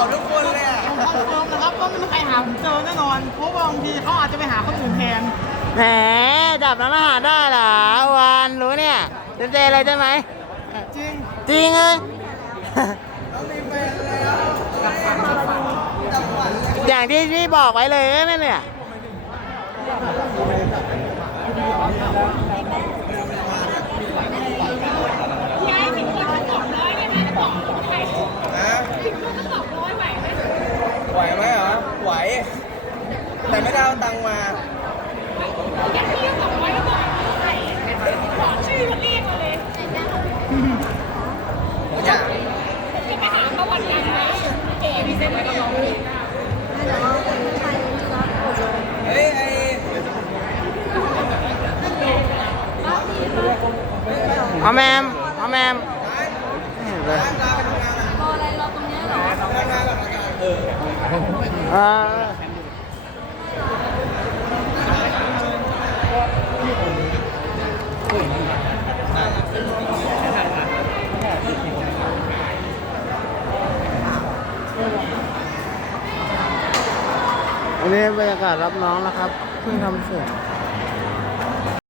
าทุกคนเลยอะผมคอนเฟิร์มนะครับว่าไม่มีใครหาผมเจอแน่นอนเพราะว่าบางทีเขาอาจจะไปหาคนอื่นแทนแหมจับน้ำอาหารได้เหรอวันรู้เนี่ยเจเจอะไรใช่ไหมจริงจริงเลยอย่างที่พี่บอกไว้เลยนั่นเนี่ยยายถึงคนละสองร้อยได้ไหมสองร้อยนะถึงคนละสองร้อยไหวไหม ไหวไหมเหรอ ไหว แต่ไม่ได้เอาตังค์มาอยากเที่ยวสองร้อยก็บอกใส่บอกชื่อมาเรียกมาเลยอยากจะไปหาเขาวันหลังนะเอ๋มีเซ็นไว้กับเราเฮ้ยไอเอาแมมเอาแมมเห็นเลยลาไปทำงานอะรออะไรรอตรงนี้เหรอ ทำงานแบบอากาศ เออ นี่บรรยากาศรับน้องนะครับเพิ่งทำเสร็จ